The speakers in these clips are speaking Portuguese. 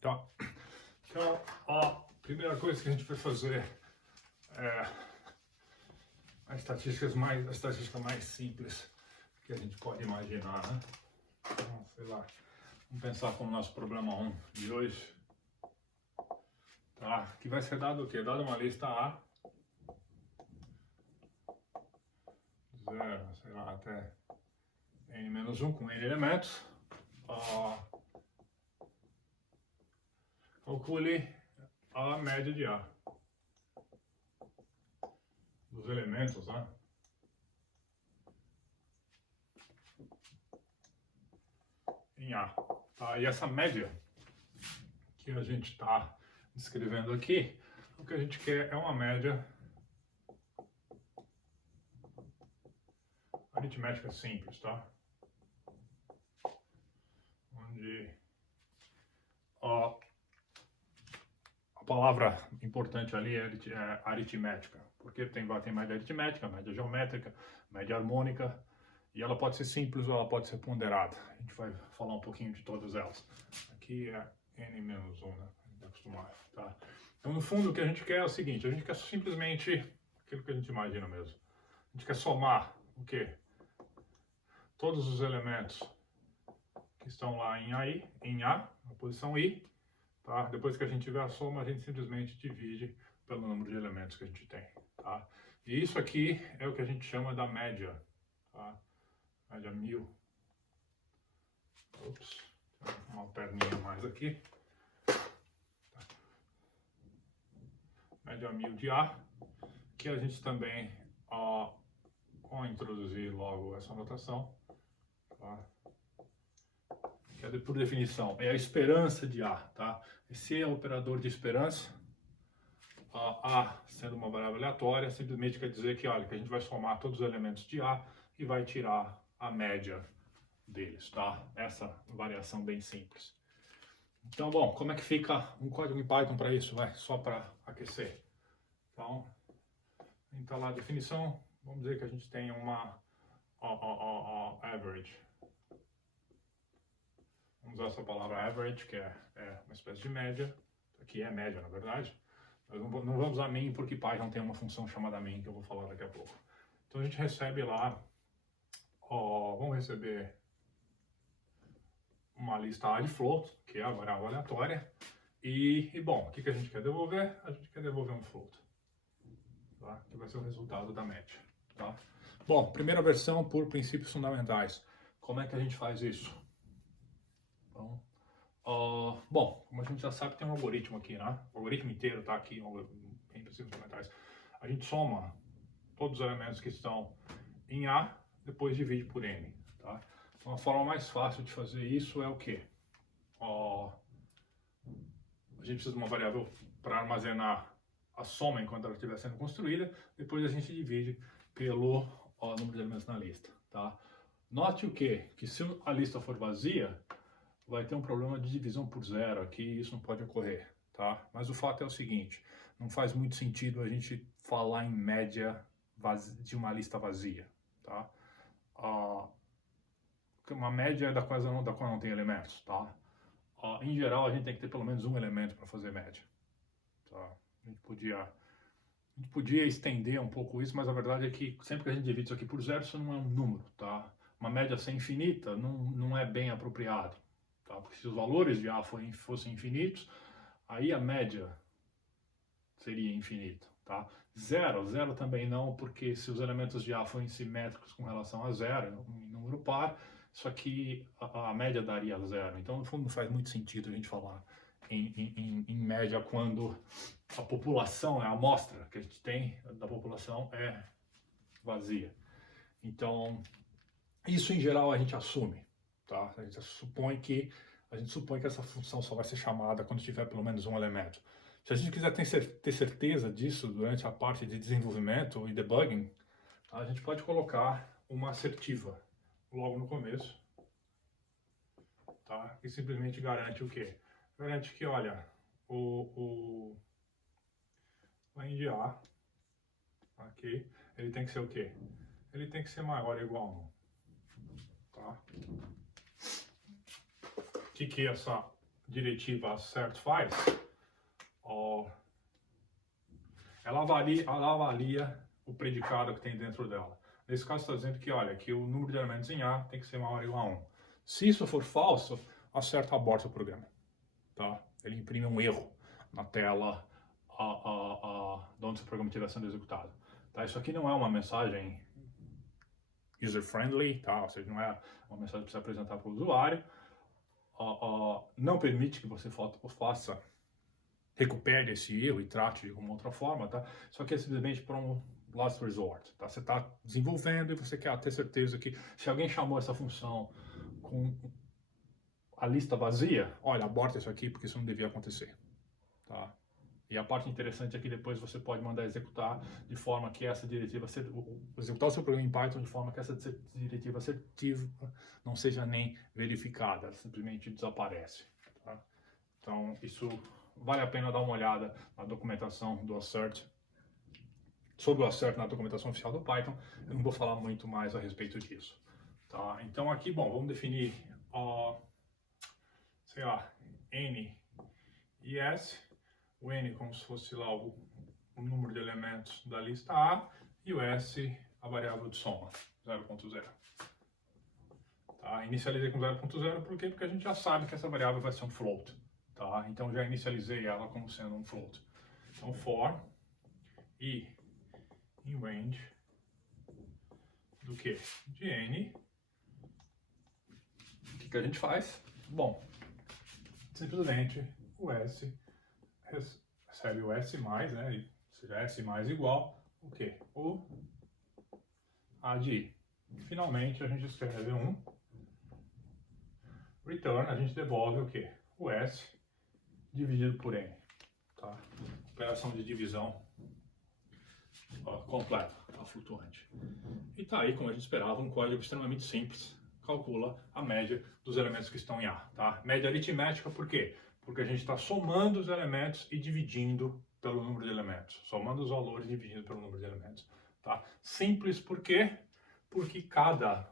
Tá? Então, a primeira coisa que a gente vai fazer é a estatística mais simples que a gente pode imaginar, né? Então, sei lá, vamos pensar como nosso problema 1 de hoje, tá? Que vai ser dado o quê? Dado uma lista A, 0, sei lá, até n-1 com n elementos. Calcule a média de A dos elementos, né? Em A. Tá? E essa média que a gente está descrevendo aqui, o que a gente quer é uma média aritmética simples, tá? Onde a palavra importante ali é aritmética, porque tem média aritmética, média geométrica, média harmônica, e ela pode ser simples ou ela pode ser ponderada. A gente vai falar um pouquinho de todas elas. Aqui é n-1, né? A gente está acostumado, tá? Então, no fundo, o que a gente quer é o seguinte, a gente quer simplesmente aquilo que a gente imagina mesmo. A gente quer somar o quê? Todos os elementos que estão lá em A, na posição I, tá? Depois que a gente tiver a soma, a gente simplesmente divide pelo número de elementos que a gente tem, tá? E isso aqui é o que a gente chama da média, tá? Média 1000. Ops, uma perninha a mais aqui. Tá. Média 1000 de A, que a gente também vai introduzir logo essa notação, tá? Que é por definição, é a esperança de A, tá? Esse é o operador de esperança. A sendo uma variável aleatória, simplesmente quer dizer que, olha, que a gente vai somar todos os elementos de A e vai tirar a média deles, tá? Essa variação bem simples. Então, bom, como é que fica um código em Python para isso? Vai, só para aquecer. Então, lá a definição, vamos dizer que a gente tem uma average. Vamos usar essa palavra average, que é uma espécie de média. Aqui é média, na verdade. Nós não vamos usar main porque Python tem uma função chamada main, que eu vou falar daqui a pouco. Então a gente recebe lá, vamos receber uma lista A de float, que é a variável aleatória. E bom, o que a gente quer devolver? A gente quer devolver um float, tá? Que vai ser o resultado da média, tá? Bom, primeira versão por princípios fundamentais. Como é que a gente faz isso? Então, bom, como a gente já sabe, tem um algoritmo aqui, né? O algoritmo inteiro está aqui em princípios fundamentais. A gente soma todos os elementos que estão em A, depois divide por N, tá? Então, a forma mais fácil de fazer isso é o quê? A gente precisa de uma variável para armazenar a soma enquanto ela estiver sendo construída, depois a gente divide pelo número de elementos na lista, tá? Note o quê? Que se a lista for vazia, vai ter um problema de divisão por zero aqui, isso não pode ocorrer, tá? Mas o fato é o seguinte, não faz muito sentido a gente falar em média de uma lista vazia, tá? Uma média da qual não tem elementos, tá? Em geral, a gente tem que ter pelo menos um elemento para fazer média, tá? A gente podia estender um pouco isso, mas a verdade é que sempre que a gente divide isso aqui por zero, isso não é um número, tá? Uma média ser infinita não é bem apropriado. Tá? Porque se os valores de A fossem infinitos, aí a média seria infinita. Tá? Zero também não, porque se os elementos de A forem simétricos com relação a zero, em número par, isso aqui a média daria zero. Então, no fundo, não faz muito sentido a gente falar em média quando a população, a amostra que a gente tem da população é vazia. Então, isso em geral a gente assume. Tá? A gente supõe que essa função só vai ser chamada quando tiver pelo menos um elemento. Se a gente quiser ter certeza disso durante a parte de desenvolvimento e debugging, a gente pode colocar uma assertiva logo no começo, tá? E simplesmente garante o quê? Garante que, olha, o len de A, aqui, ele tem que ser o quê? Ele tem que ser maior ou igual a 1, tá? O que é essa diretiva assert faz, ó, ela avalia o predicado que tem dentro dela. Nesse caso está dizendo que, olha, que o número de elementos em A tem que ser maior ou igual a 1. Se isso for falso, assert aborta o programa. Tá? Ele imprime um erro na tela de onde o programa estiver sendo executado. Tá? Isso aqui não é uma mensagem user-friendly, tá? Ou seja, não é uma mensagem para você apresentar para o usuário. Não permite que você recupere esse erro e trate de uma outra forma, tá? Só que é simplesmente para um last resort, tá? Você está desenvolvendo e você quer ter certeza que se alguém chamou essa função com a lista vazia, olha, aborta isso aqui porque isso não devia acontecer, tá? E a parte interessante é que depois você pode mandar executar de forma que essa diretiva, executar o seu programa em Python de forma que essa diretiva assertiva não seja nem verificada, ela simplesmente desaparece, tá? Então, isso vale a pena dar uma olhada na documentação do assert, sobre o assert na documentação oficial do Python. Eu não vou falar muito mais a respeito disso, tá? Então aqui, bom, vamos definir, sei lá, N e S, o N como se fosse lá o número de elementos da lista A, e o S, a variável de soma, 0.0. Tá? Inicializei com 0.0, por quê? Porque a gente já sabe que essa variável vai ser um float. Tá? Então já inicializei ela como sendo um float. Então for i em range do que? De N. O que a gente faz? Bom, simplesmente o S recebe o S mais, né? Ou seja, S mais igual o quê? O A de I. Finalmente a gente escreve um return, a gente devolve o quê? O S dividido por N. Tá? Operação de divisão completa, tá? Flutuante. E tá aí, como a gente esperava, um código extremamente simples. Calcula a média dos elementos que estão em A. Tá? Média aritmética, por quê? Porque a gente está somando os elementos e dividindo pelo número de elementos. Somando os valores e dividindo pelo número de elementos. Tá? Simples por quê? Porque cada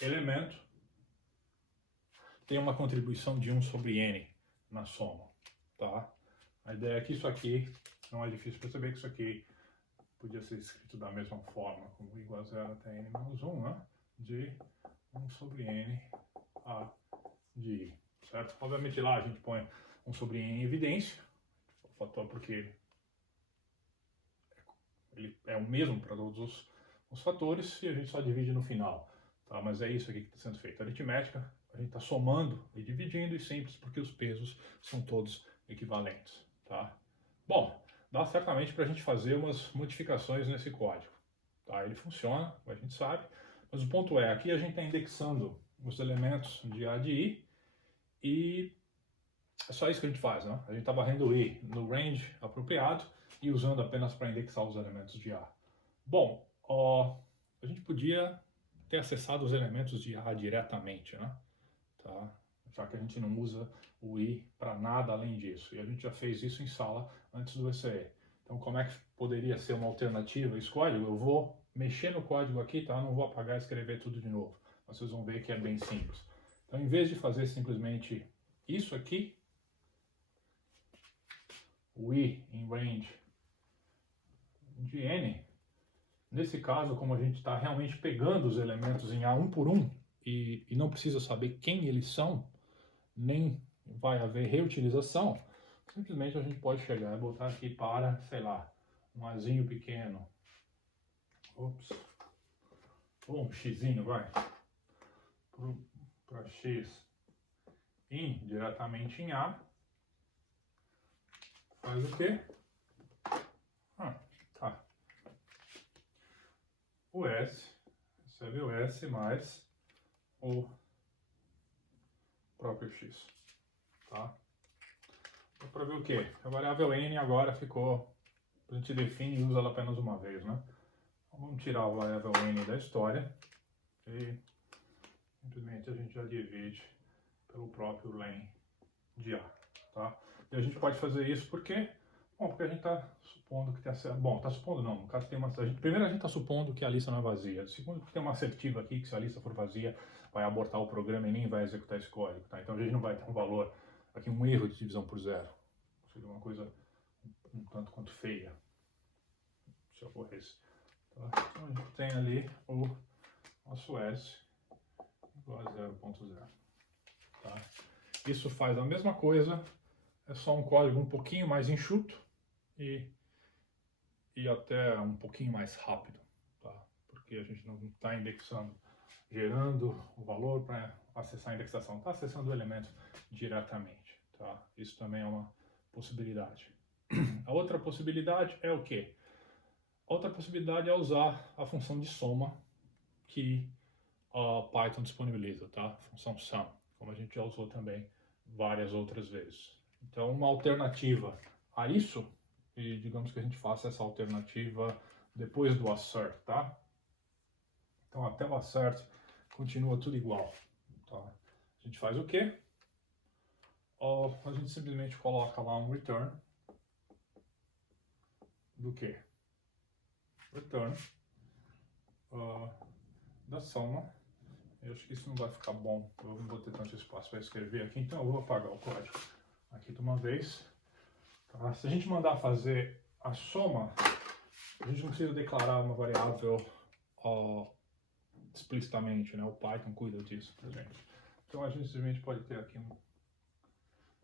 elemento tem uma contribuição de 1 sobre N na soma. Tá? A ideia é que isso aqui, não é difícil perceber que isso aqui podia ser escrito da mesma forma, como igual a 0 até N menos 1, né? De 1 sobre N A de I. Certo? Obviamente lá a gente põe 1 sobre N em evidência, o fator porque ele é o mesmo para todos os fatores e a gente só divide no final. Tá? Mas é isso aqui que está sendo feito. Aritmética, a gente está somando e dividindo, e simples porque os pesos são todos equivalentes. Tá? Bom, dá certamente para a gente fazer umas modificações nesse código. Tá? Ele funciona, como a gente sabe, mas o ponto é, aqui a gente está indexando os elementos de A de I, e é só isso que a gente faz, né? A gente está varrendo o I no range apropriado e usando apenas para indexar os elementos de A. Bom, a gente podia ter acessado os elementos de A diretamente, né? Tá? Já que a gente não usa o I para nada além disso. E a gente já fez isso em sala antes do ECE. Então, como é que poderia ser uma alternativa a esse código? Eu vou mexer no código aqui, tá? Não vou apagar e escrever tudo de novo. Vocês vão ver que é bem simples. Então, em vez de fazer simplesmente isso aqui, o I em range de N, nesse caso, como a gente está realmente pegando os elementos em A um por um, e não precisa saber quem eles são, nem vai haver reutilização, simplesmente a gente pode chegar e botar aqui para, sei lá, um Azinho pequeno, ops, ou um Xzinho, vai, para X diretamente em A, faz o quê? Tá. O S, recebe o S mais o próprio X, tá? Para ver o que? A variável N agora ficou, a gente define e usa ela apenas uma vez, né? Então, vamos tirar a variável N da história e simplesmente a gente já divide pelo próprio len de A, tá? E a gente pode fazer isso por quê? Bom, porque a gente está supondo que tem essa... Bom, está supondo não, no caso tem uma... Primeiro a gente está supondo que a lista não é vazia. Segundo, que tem uma assertiva aqui, que se a lista for vazia, vai abortar o programa e nem vai executar esse código, tá? Então a gente não vai ter um valor, aqui um erro de divisão por zero. Seria uma coisa um tanto quanto feia, se ocorresse. Tá? Então a gente tem ali o nosso S igual a 0.0. Tá? Isso faz a mesma coisa, é só um código um pouquinho mais enxuto e até um pouquinho mais rápido, tá? Porque a gente não está indexando, gerando o valor para acessar a indexação, está acessando o elemento diretamente, tá? Isso também é uma possibilidade. A outra possibilidade é o quê? A outra possibilidade é usar a função de soma que a Python disponibiliza, tá? A função sum, como a gente já usou também várias outras vezes. Então, uma alternativa a isso, e digamos que a gente faça essa alternativa depois do assert, tá? Então, até o assert continua tudo igual, tá? A gente faz o quê? A gente simplesmente coloca lá um return do quê? Return da soma. Eu acho que isso não vai ficar bom, eu não vou ter tanto espaço para escrever aqui, então eu vou apagar o código aqui de uma vez. Tá? Se a gente mandar fazer a soma, a gente não precisa declarar uma variável explicitamente, né? O Python cuida disso pra gente. Então a gente simplesmente pode ter aqui um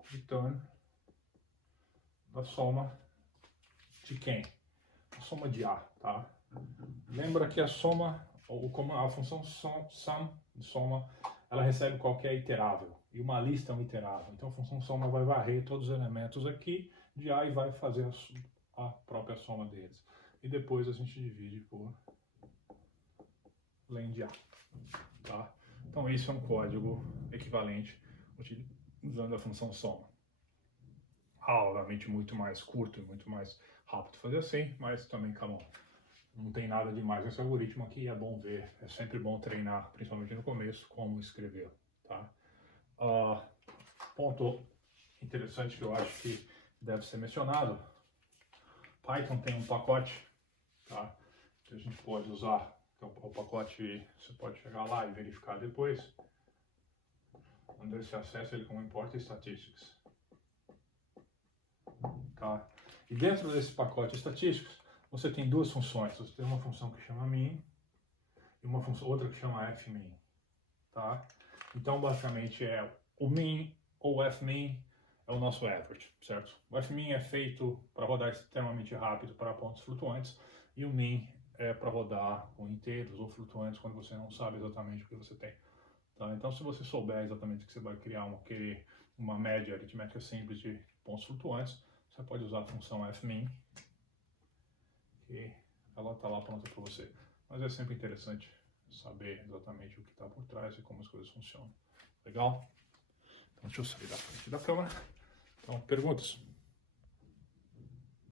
return da soma de quem? A soma de A, tá? Lembra que a soma, ou como a função sum, de soma, ela recebe qualquer iterável, e uma lista é um iterável. Então a função soma vai varrer todos os elementos aqui de A e vai fazer a própria soma deles. E depois a gente divide por len de A. Tá? Então esse é um código equivalente usando a função soma. Obviamente muito mais curto e muito mais rápido fazer assim, mas também, não tem nada demais nesse algoritmo aqui, é bom ver, é sempre bom treinar, principalmente no começo, como escrever, tá? Ponto interessante que eu acho que deve ser mencionado, Python tem um pacote, tá? Que a gente pode usar, então, o pacote você pode chegar lá e verificar depois, onde você acessa ele como importa statistics, tá? E dentro desse pacote statistics, você tem duas funções. Você tem uma função que chama min e uma função, outra que chama fmin, tá? Então, basicamente, o min ou fmin é o nosso average, certo? O fmin é feito para rodar extremamente rápido para pontos flutuantes e o min é para rodar com inteiros ou flutuantes quando você não sabe exatamente o que você tem. Tá? Então, se você souber exatamente que você vai criar uma média aritmética simples de pontos flutuantes, você pode usar a função fmin, que ela está lá pronta para você. Mas é sempre interessante saber exatamente o que está por trás e como as coisas funcionam. Legal? Então deixa eu sair da frente da câmera. Então, perguntas?